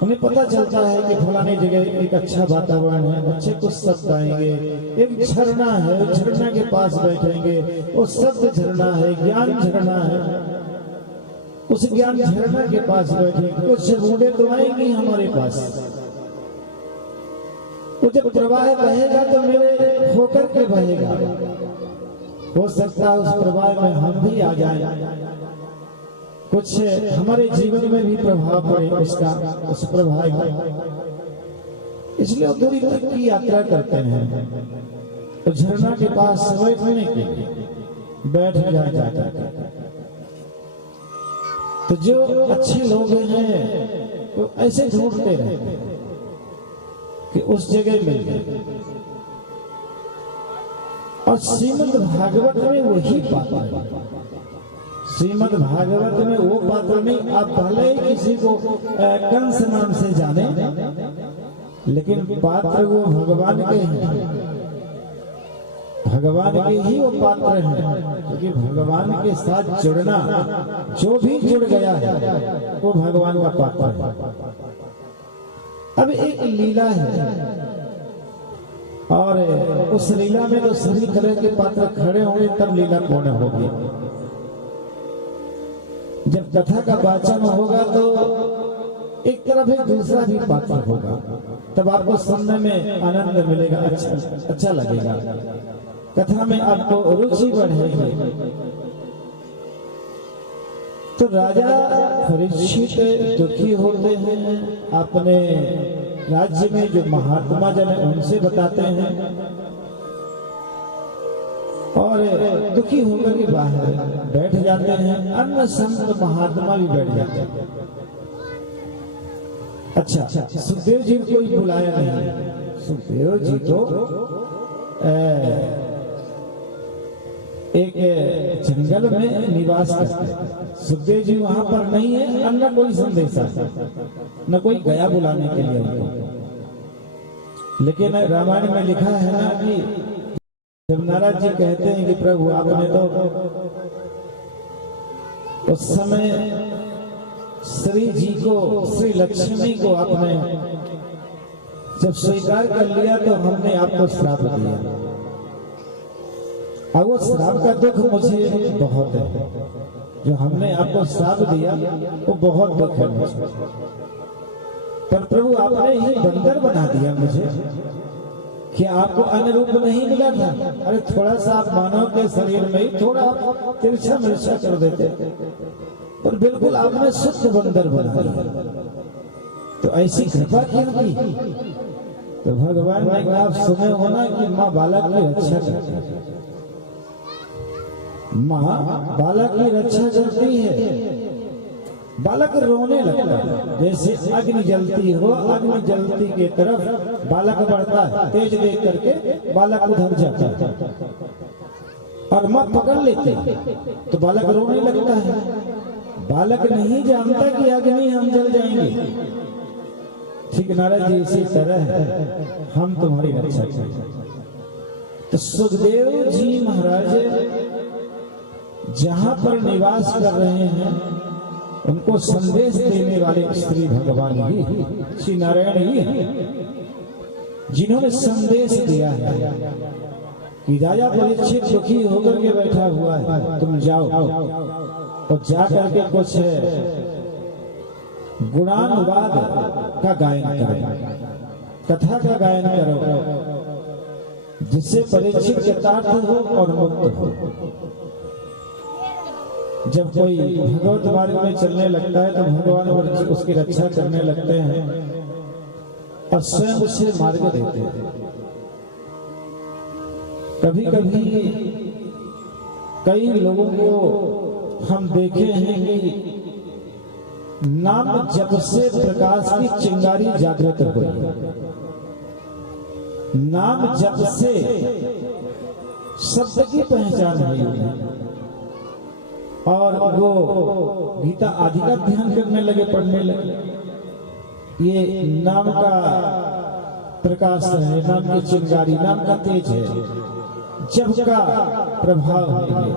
उन्हें पता चलता है कि फलानी जगह एक अच्छा वातावरण है, अच्छे कुछ शब्द आएंगे, एक झरना है, झरना के पास बैठेंगे, वो शब्द झरना है, ज्ञान झरना है, उस ज्ञान झरना के पास बैठेंगे, कुछ बूंदे तो आएंगी हमारे पास। वो जब प्रवाह बहेगा तो मेरे होकर के बहेगा, हो सकता है उस प्रवाह में हम भी आ जाएं, कुछ हमारे जीवन में भी प्रभाव पड़े उसका, उस प्रभाव का। इसलिए दूरी तक की यात्रा करते हैं तो झरना के पास बैठने के लिए बैठ जाता है। तो जो अच्छे लोग हैं तो ऐसे ढूंढते रहते हैं कि उस जगह मिल जाए। और श्रीमद् भागवत में वही पात्र है। श्रीमद् भागवत में वो पात्र नहीं, आप भले ही किसी को कंस नाम से जाने, लेकिन पात्र वो भगवान के हैं, भगवान के ही वो पात्र हैं। क्योंकि भगवान के साथ जुड़ना, जो भी जुड़ गया है वो भगवान का पात्र है। अब एक लीला है और उस लीला में तो सभी तरह के पात्र खड़े होंगे, तब लीला पूर्ण होगी। जब कथा का वाचन होगा तो एक तरफ एक दूसरा भी पात्र होगा, तब आपको सुनने में आनंद मिलेगा, अच्छा लगेगा, कथा में आपको रुचि बढ़ेगी। तो राजा परीक्षित दुखी होते हैं, अपने राज्य में जो महात्मा जन है उनसे बताते हैं और दुखी होकर के बाहर बैठ जाते हैं। अन्य संत महात्मा भी बैठ जाते हैं। अच्छा, सुखदेव जी को कोई बुलाया नहीं। सुखदेव जी तो एक जंगल में निवास करते हैं। सुखदेव जी वहां पर नहीं है, अन्य कोई संदेशा न कोई गया बुलाने के लिए उनको। लेकिन रामायण में लिखा है ना कि जब नारद जी कहते हैं कि प्रभु आपने तो उस समय श्री जी को, श्री लक्ष्मी को आपने जब स्वीकार कर लिया तो हमने आपको श्राप दिया, और वो श्राप का दुख मुझे बहुत है। जो हमने आपको श्राप दिया वो बहुत दुख है मुझे, पर प्रभु आपने ही बंदर बना दिया मुझे। क्या आपको अन्य रूप नहीं मिला था? अरे थोड़ा सा आप मानव के शरीर में ही थोड़ा तिरछा मिर्चा कर देते, और बिल्कुल आपने शुद्ध बंदर बना दिया। तो ऐसी कृपा क्यों की? तो भगवान ने कहा, आप सुने हो ना कि माँ बालक की रक्षा करती है, माँ बालक की रक्षा करती है। बालक रोने लगता है, जैसे अग्नि जलती हो, अग्नि जलती के तरफ बालक बढ़ता है, तेज देख करके बालक उधर जाता है और माँ पकड़ लेते तो बालक रोने लगता है। बालक नहीं जानता कि अग्नि हम जल जाएंगे। ठीक नारद जी, इसी तरह हम तुम्हारी रक्षा करें। तो सुखदेव जी महाराज जहां पर निवास कर रहे हैं, उनको संदेश देने वाले श्री भगवान ही, श्री नारायण ही हैं, जिन्होंने संदेश दिया है कि राजा परीक्षित दुखी होकर के बैठा हुआ है, तुम जाओ और जा करके कुछ गुणानुवाद का गायन करो, कथा का गायन करो, जिससे परीक्षित कृतार्थ हो और मुक्त हो। जब कोई भगवत मार्ग में चलने लगता है तो भगवान उसकी रक्षा करने लगते हैं और स्वयं उसे मार्ग देते हैं। कभी कभी कई लोगों को हम देखे हैं कि नाम जप से प्रकाश की चिंगारी जागृत हुई, नाम जप से शब्द की पहचान हुई और वो गीता आदि का ध्यान करने लगे, पढ़ने लगे। ये नाम का प्रकाश है, नाम की चिंगारी, नाम का तेज है, जब का प्रभाव है ये।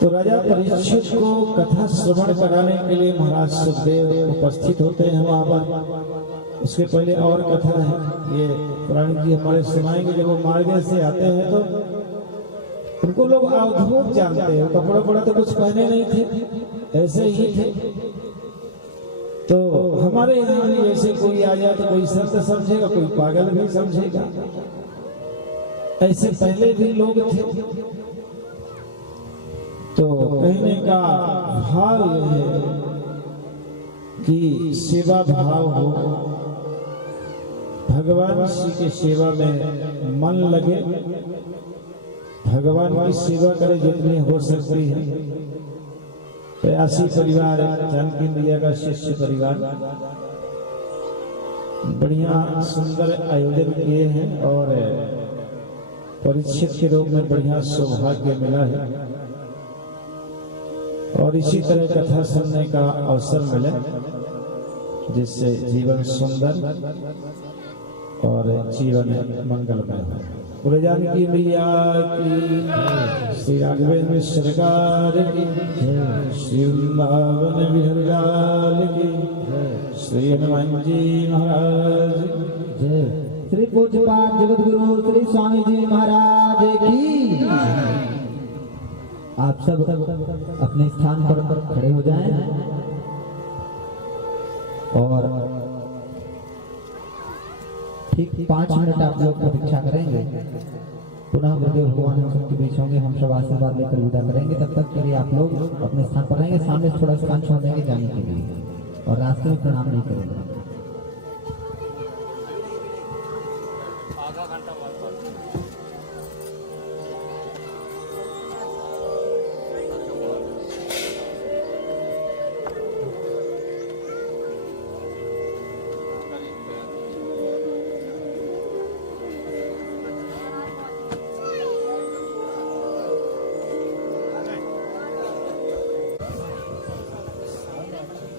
तो राजा परीक्षित को कथा श्रवण कराने के लिए महाराज सुखदेव उपस्थित होते हैं वहां पर। उसके पहले और कथा है, ये पुराण जी हमारे सुनाएंगे। जब वो मार्ग से आते हैं तो उनको लोग अवधूत जानते हैं, कपड़ा पड़ा तो कुछ पहने नहीं थे, ऐसे ही थे। तो हमारे यहाँ भी ऐसे कोई आ जाए तो कोई संत समझेगा, कोई पागल भी समझेगा, ऐसे पहले भी लोग थे। तो कहने का भाव यह है कि सेवा भाव हो, भगवान श्री के सेवा में मन लगे, भगवान की सेवा करे जितनी हो सकती है। प्रयासी परिवार, जानकी मैया का शिष्य परिवार बढ़िया सुंदर आयोजन किए हैं और परीक्षित के रूप में बढ़िया सौभाग्य मिला है। और इसी तरह कथा सुनने का अवसर मिले जिससे जीवन सुंदर और जीवन मंगलमय हो। बोले जानकी मैया की, श्री राघवेंद्र सरकार की, श्री वृंदावन बिहारी लाल की, श्री हनुमान जी महाराज जय। श्री पूज्यपाद जगत गुरु श्री स्वामी जी महाराज की। आप सब अपने स्थान पर खड़े हो जाएं और ठीक 5 मिनट आप लोग प्रतीक्षा करेंगे। पुनः गुरुदेव भगवान हम सबके बीच होंगे, हम सब आशीर्वाद लेकर विदा करेंगे। तब तक के लिए आप लोग अपने स्थान पर रहेंगे। सामने थोड़ा स्थान छोड़ देंगे जाने के लिए और रास्ते में प्रणाम नहीं करेंगे।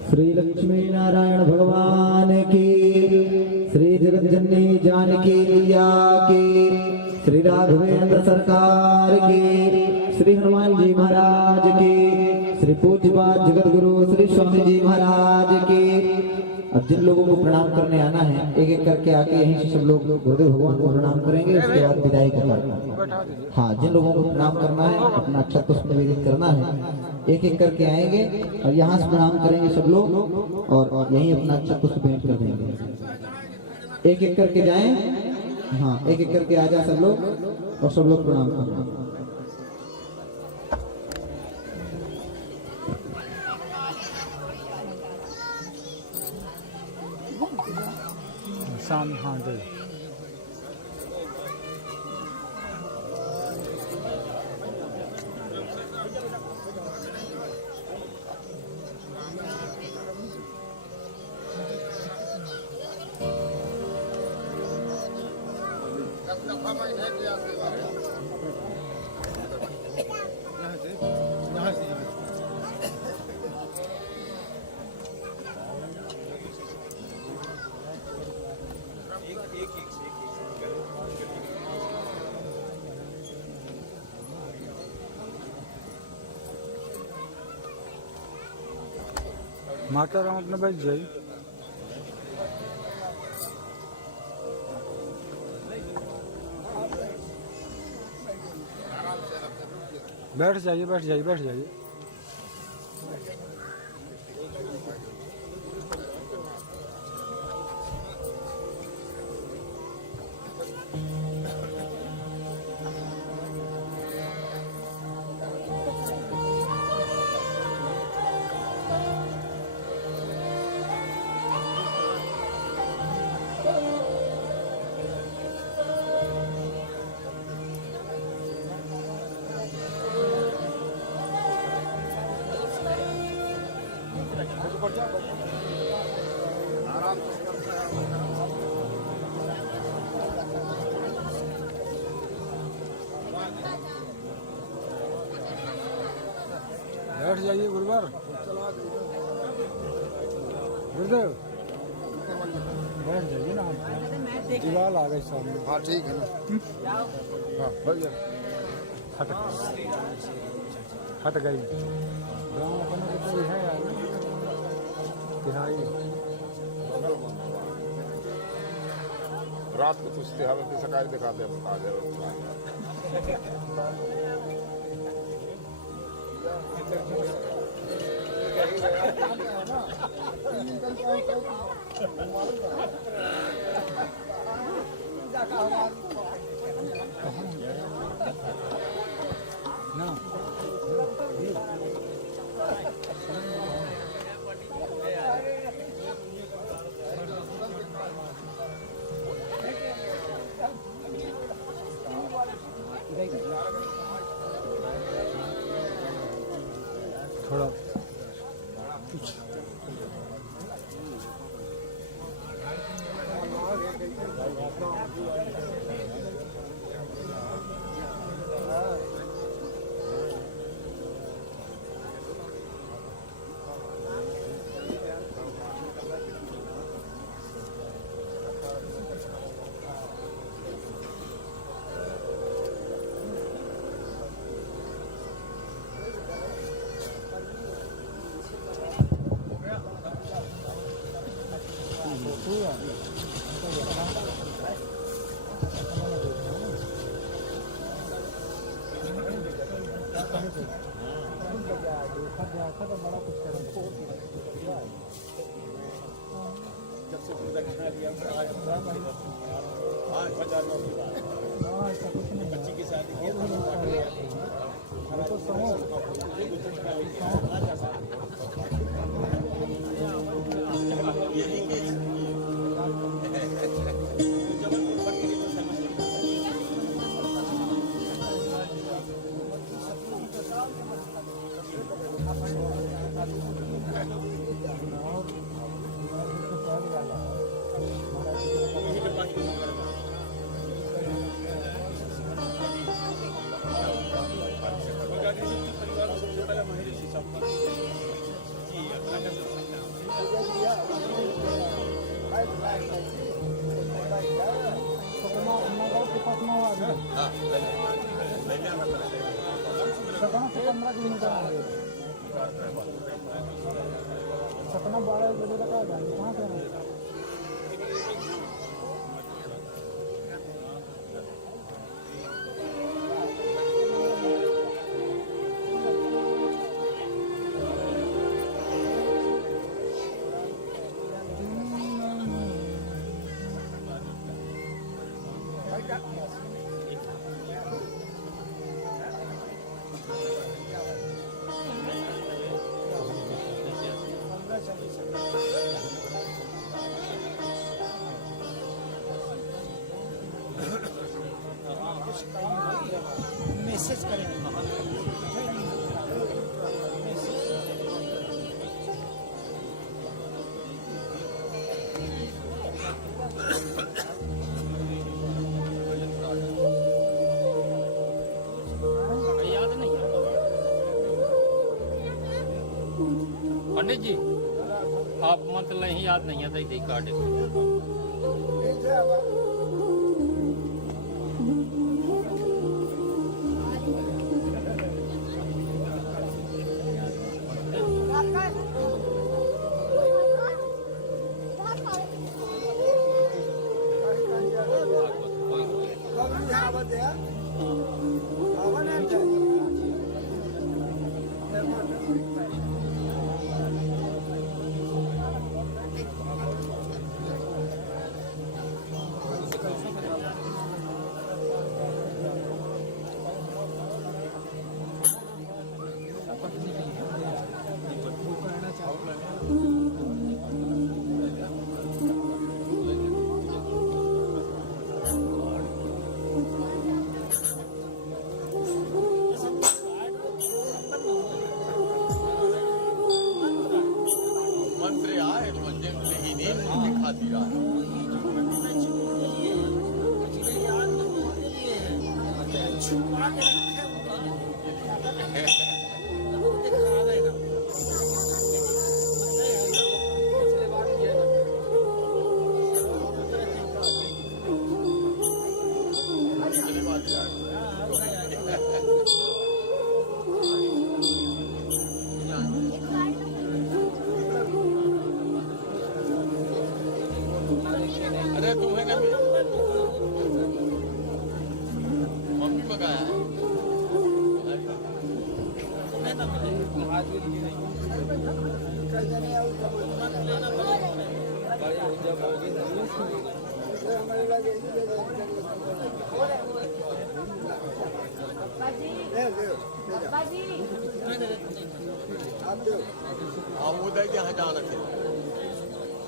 श्री लक्ष्मी नारायण भगवान की, श्री जगतजननी जानकी मैया की, श्री राघवेंद्र सरकार की, श्री हनुमान जी महाराज की, श्री पूज्यपाद जगत गुरु श्री स्वामी जी महाराज की। अब जिन लोगों को प्रणाम करने आना है एक एक करके आके यहीं से सब लोग गुरुदेव भगवान को प्रणाम करेंगे, उसके बाद विदाई को करना। हाँ, जिन लोगों को प्रणाम करना है अपना अक्षत पुष्प निवेदित करना है, एक एक करके आएंगे और यहाँ से प्रणाम करेंगे सब लोग और यहीं अपना अक्षत पुष्प भेंट कर देंगे। एक एक करके जाएं, हाँ एक एक करके आ जाए सब लोग और सब लोग प्रणाम करना। शाम हाँ दे माता राम अपने बैठ जाइए। बैठ जाइए, बैठ जाइए, बैठ जाइए। बैठ जाइए गुरुवार। गुरुदेव बैठ जाइए ना, दीवार आ गई सामने। हाँ ठीक है ना। हाँ भैया हट गई। गाँव अपना तो कोई है यार, तिहाई रात को पूछते हमें की शिकायत दिखाते हैं, आ जाए ना। थोड़ा सपना 12 बजे तक आ जाएंगे। कहाँ पे हैं? मैसेज करेंगे। पंडित जी आप मतलब नहीं याद नहीं आता ही कार्ड मंत्री आए मुझे नहीं दिखा दिया हाँ वो दे के हटा रखे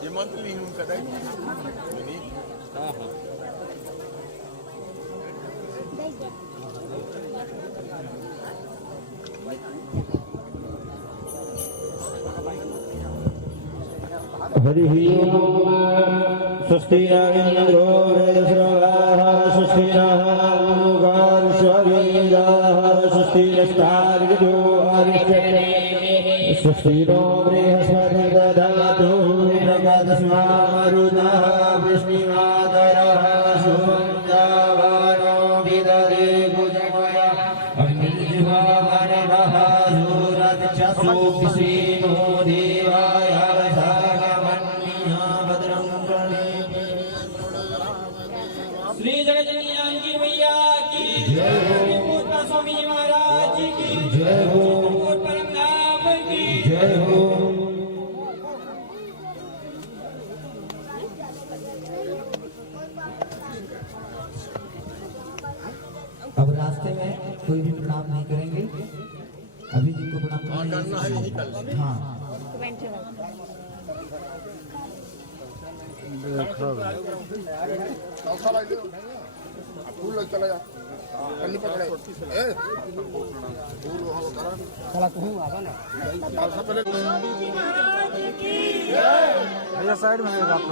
ये मंथली हूँ कदाई नहीं हाँ हाँ हरि ओम स्वस्ति न इंद्रो वृद्धश्रवाः स्वस्ति नः मूषाः स्वस्ति नस्तार्क्ष्यो अरिष्टने स्वस्ति नो बृहस्पतिर्दधातु प्रकाशस्मा मरुतः वृष्णिमातरः शुभं जावानो विदधे भुजमया अग्निर्जुवावनवः सूरजचक्षुषीनो देवाय श्री जगजननी मैया की जय, पुष्पा स्वामी महाराज की जय हो, परम धाम की जय हो। अब रास्ते में कोई भी प्रणाम नहीं करेंगे। अभी जिनको प्रणाम करना है यही कर ले हाँ चौथा लग जाओ फूल लग चला जा कन्नी पकड़े ए फूल हो करा चला तू आवा ना सबसे पहले भैया साइड में आप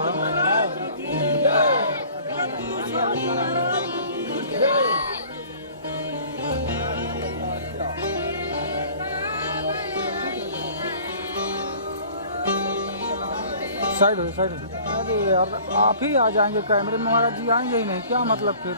साइड हो। अरे यार आप ही आ जाएंगे कैमरे में, महाराज जी आएंगे ही नहीं, क्या मतलब फिर।